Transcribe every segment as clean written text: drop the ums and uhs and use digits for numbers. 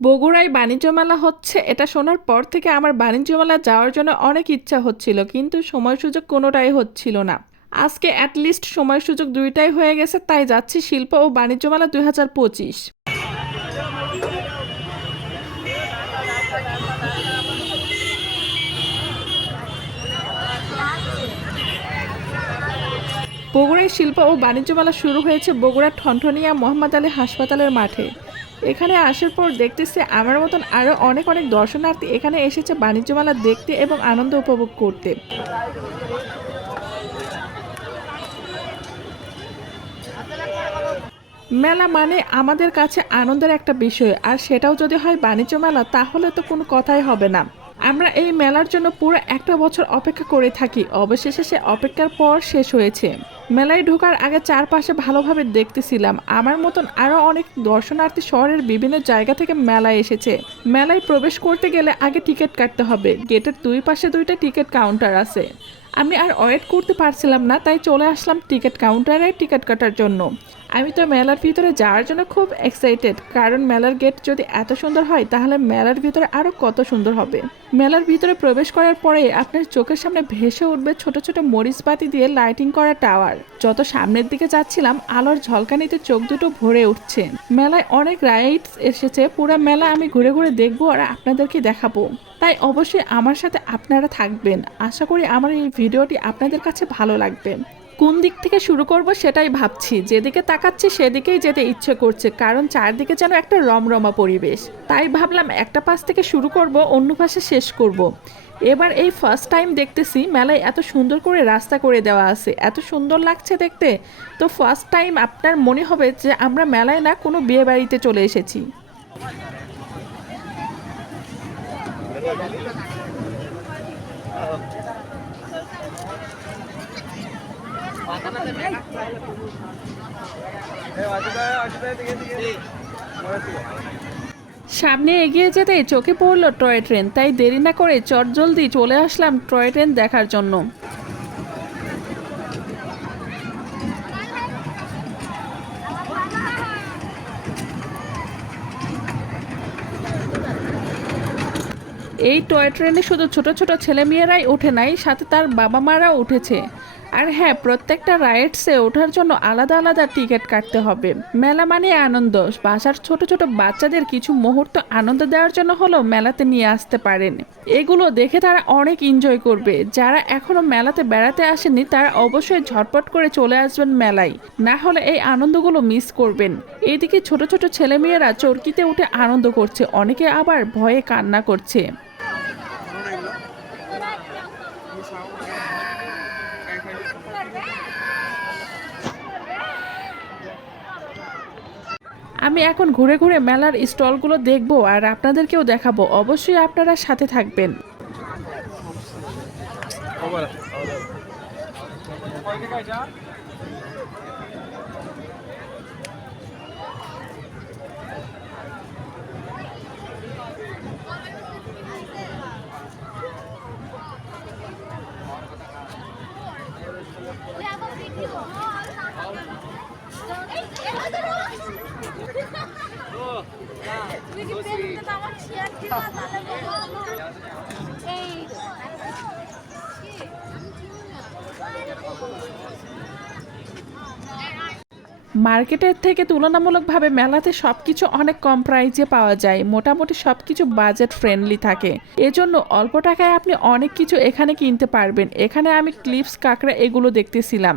বগুড়ায় বাণিজ্য মেলা হচ্ছে এটা শোনার পর থেকে আমার বাণিজ্য মেলা যাওয়ার জন্য অনেক ইচ্ছা হচ্ছিল, কিন্তু সময় সুযোগ কোনোটাই হচ্ছিল না। আজকে অ্যাটলিস্ট সময় সুযোগ দুইটাই হয়ে গেছে, তাই যাচ্ছি শিল্প ও বাণিজ্য মেলা 2025। বগুড়ায় শিল্প ও বাণিজ্য মেলা শুরু হয়েছে বগুড়ার ঠনঠনিয়া মোহাম্মদ আলী হাসপাতালের মাঠে। এখানে আসার পর দেখতেছি আমার মতন আরও অনেক অনেক দর্শনার্থী এখানে এসেছে বাণিজ্য মেলা দেখতে এবং আনন্দ উপভোগ করতে। মেলা মানে আমাদের কাছে আনন্দের একটা বিষয়, আর সেটাও যদি হয় বাণিজ্য মেলা তাহলে তো কোনো কথাই হবে না। আমরা এই মেলার জন্য পুরো একটা বছর অপেক্ষা করে থাকি, অবশেষে সে অপেক্ষার পর শেষ হয়েছে। মেলায় ঢোকার আগে চারপাশে ভালোভাবে দেখতেছিলাম, আমার মতন আরও অনেক দর্শনার্থী শহরের বিভিন্ন জায়গা থেকে মেলায় এসেছে। মেলায় প্রবেশ করতে গেলে আগে টিকিট কাটতে হবে, গেটের দুই পাশে দুইটা টিকিট কাউন্টার আছে। আমি আর ওয়েট করতে পারছিলাম না, তাই চলে আসলাম টিকিট কাউন্টারে টিকিট কাটার জন্য। আমি তো মেলার ভিতরে যাওয়ার জন্য খুব এক্সাইটেড, কারণ মেলার গেট যদি এত সুন্দর হয় তাহলে মেলার ভিতরে আরও কত সুন্দর হবে। মেলার ভিতরে প্রবেশ করার পরে আপনার চোখের সামনে ভেসে উঠবে ছোট ছোট মরিচবাতি দিয়ে লাইটিং করা টাওয়ার। যত সামনের দিকে যাচ্ছিলাম আলোর ঝলকানিতে চোখ দুটো ভরে উঠছে। মেলায় অনেক রাইডস এসেছে, পুরো মেলা আমি ঘুরে ঘুরে দেখবো আর আপনাদেরকে দেখাবো, তাই অবশ্যই আমার সাথে আপনারা থাকবেন। আশা করি আমার এই ভিডিওটি আপনাদের কাছে ভালো লাগবে। কোন দিক থেকে শুরু করব সেটাই ভাবছি, যেদিকে তাকাচ্ছি সেদিকেই যেতে ইচ্ছে করছে, কারণ চারদিকে যেন একটা রমরমা পরিবেশ। তাই ভাবলাম একটা পাশ থেকে শুরু করব, অন্য পাশে শেষ করব। এবার এই ফার্স্ট টাইম দেখতেছি মেলায় এত সুন্দর করে রাস্তা করে দেওয়া আছে, এত সুন্দর লাগছে দেখতে। তো ফার্স্ট টাইম আপনার মনে হবে যে আমরা মেলায় না কোনো বিয়ে বাড়িতে চলে এসেছি। সামনে এগিয়ে যেতে চোখে পড়লো টয় ট্রেন, তাই দেরি না করে চটজলদি চলে আসলাম টয় ট্রেন দেখার জন্য। এই টয় ট্রেনে শুধু ছোট ছোট ছেলেমেয়েরাই ওঠে নাই, সাথে তার বাবা মারাও উঠেছে। আর হ্যাঁ, প্রত্যেকটা রাইডসে ওঠার জন্য আলাদা আলাদা টিকিট কাটতে হবে। মেলা মানে আনন্দ, বাসার ছোট ছোট বাচ্চাদের কিছু মুহূর্ত আনন্দ দেওয়ার জন্য হলেও মেলাতে নিয়ে আসতে পারেন। এগুলো দেখে তারা অনেক এনজয় করবে। যারা এখনো মেলাতে বেড়াতে আসেনি তারা অবশ্যই ঝটপট করে চলে আসবেন মেলায়, না হলে এই আনন্দগুলো মিস করবেন। এইদিকে ছোট ছোট ছেলেমেয়েরা চরকিতে উঠে আনন্দ করছে, অনেকে আবার ভয়ে কান্না করছে। আমি এখন ঘুরে ঘুরে মেলার স্টলগুলো দেখবো আর আপনাদেরকেও দেখাবো, অবশ্যই আপনারা সাথে থাকবেন। মার্কেটের থেকে তুলনামূলকভাবে মেলাতে সবকিছু অনেক কম প্রাইসে পাওয়া যায়, মোটামুটি সবকিছু বাজেট ফ্রেন্ডলি থাকে। এজন্য অল্প টাকায় আপনি অনেক কিছু এখানে কিনতে পারবেন। এখানে আমি ক্লিপস, কাঁকড়া এগুলো দেখতেছিলাম,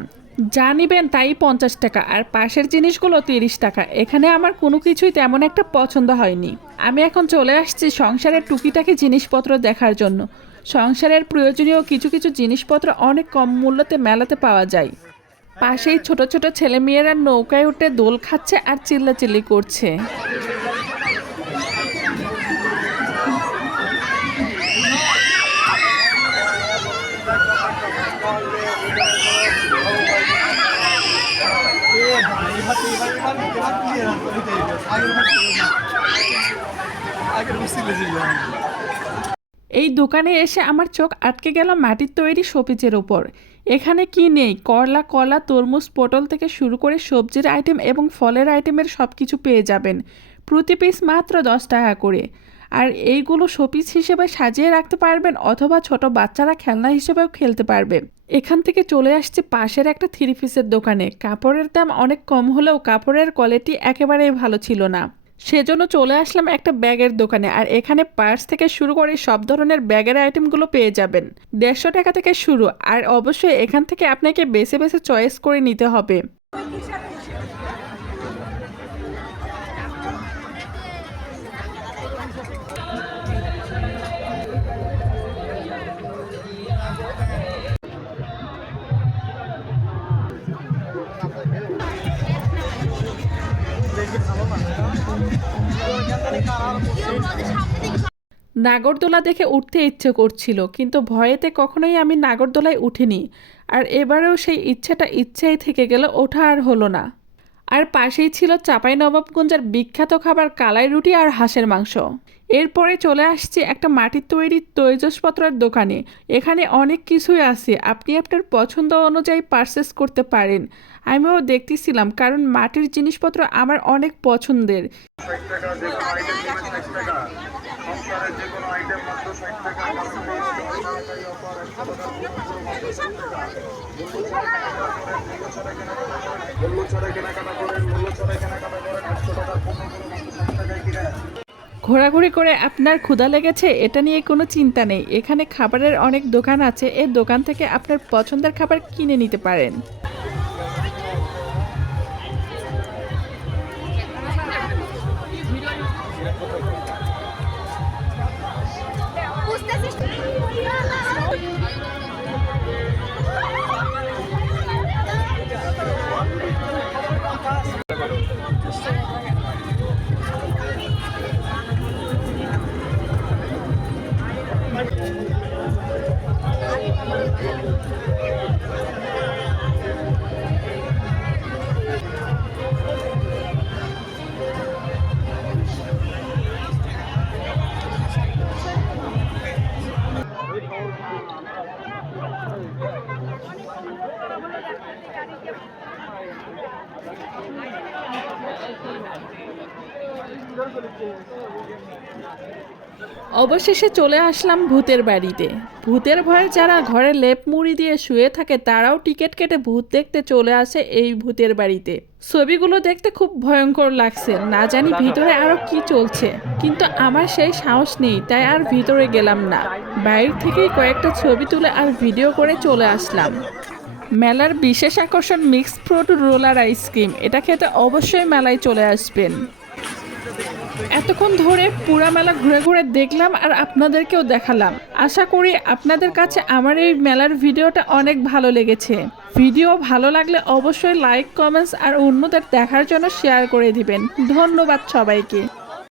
যা নিবেন তাই 50 টাকা, আর পাশের জিনিসগুলো 30 টাকা। এখানে আমার কোনো কিছুই তেমন একটা পছন্দ হয়নি। আমি এখন চলে আসছি সংসারের টুকিটাকি জিনিসপত্র দেখার জন্য। সংসারের প্রয়োজনীয় কিছু কিছু জিনিসপত্র অনেক কম মূল্যতে মেলাতে পাওয়া যায়। পাশেই ছোট ছোট ছেলেমেয়েরা নৌকায় উঠে দোল খাচ্ছে আর চিল্লাচিল্লি করছে। এই দোকানে এসে আমার চোখ আটকে গেল মাটির তৈরি শোপিসের উপর। এখানে কি নেই, করলা, কলা, তরমুজ, পটল থেকে শুরু করে সবজির আইটেম এবং ফলের আইটেমের সব কিছু পেয়ে যাবেন। প্রতি পিস মাত্র 10 টাকা করে। আর এইগুলো শোপিস হিসেবে সাজিয়ে রাখতে পারবেন অথবা ছোট বাচ্চারা খেলনা হিসেবেও খেলতে পারবে। এখান থেকে চলে আসছে পাশের একটা 3 পিসের দোকানে। কাপড়ের দাম অনেক কম হলেও কাপড়ের কোয়ালিটি একেবারেই ভালো ছিল না। সেজন্য চলে আসলাম একটা ব্যাগের দোকানে। আর এখানে পার্স থেকে শুরু করে সব ধরনের ব্যাগের আইটেমগুলো পেয়ে যাবেন 150 টাকা থেকে শুরু। আর অবশ্যই এখান থেকে আপনাকে বেছে বেছে চয়েস করে নিতে হবে। নাগরদোলা দেখে উঠতে ইচ্ছে করছিল, কিন্তু ভয়েতে কখনোই আমি নাগরদোলায় উঠিনি। আর এবারেও সেই ইচ্ছেটা ইচ্ছেই থেকে গেল, ওঠা আর হলো না। আর পাশেই ছিল চাঁপাইনবাবগঞ্জের বিখ্যাত খাবার কালাই রুটি আর হাঁসের মাংস। এরপরে চলে আসছি একটা মাটির তৈরি তৈজসপত্রের দোকানে। এখানে অনেক কিছুই আছে, আপনি আপনার পছন্দ অনুযায়ী পারচেস করতে পারেন। আমিও দেখতেছিলাম, কারণ মাটির জিনিসপত্র আমার অনেক পছন্দের। ঘোরাঘুরি করে আপনার ক্ষুধা লেগেছে, এটা নিয়ে কোনো চিন্তা নেই। এখানে খাবারের অনেক দোকান আছে, এই দোকান থেকে আপনার পছন্দের খাবার কিনে নিতে পারেন। অবশেষে চলে আসলাম ভূতের বাড়িতে। ভূতের ভয়ে যারা ঘরে লেপ মুড়ি দিয়ে শুয়ে থাকে তারাও টিকিট কেটে ভূত দেখতে চলে আসে এই ভূতের বাড়িতে। ছবিগুলো দেখতে খুব ভয়ঙ্কর লাগছে, না জানি ভিতরে আরো কি চলছে, কিন্তু আমার সেই সাহস নেই, তাই আর ভিতরে গেলাম না। বাইরে থেকেই কয়েকটা ছবি তুলে আর ভিডিও করে চলে আসলাম। মেলার বিশেষ আকর্ষণ মিক্সড ফ্রুট রোলার আইসক্রিম, এটা খেতে অবশ্যই মেলায় চলে আসবেন। এতক্ষণ ধরে পুরা মেলা ঘুরে ঘুরে দেখলাম আর আপনাদেরকেও দেখালাম। আশা করি আপনাদের কাছে আমার এই মেলার ভিডিওটা অনেক ভালো লেগেছে। ভিডিও ভালো লাগলে অবশ্যই লাইক, কমেন্টস আর অন্যদের দেখার জন্য শেয়ার করে দিবেন। ধন্যবাদ সবাইকে।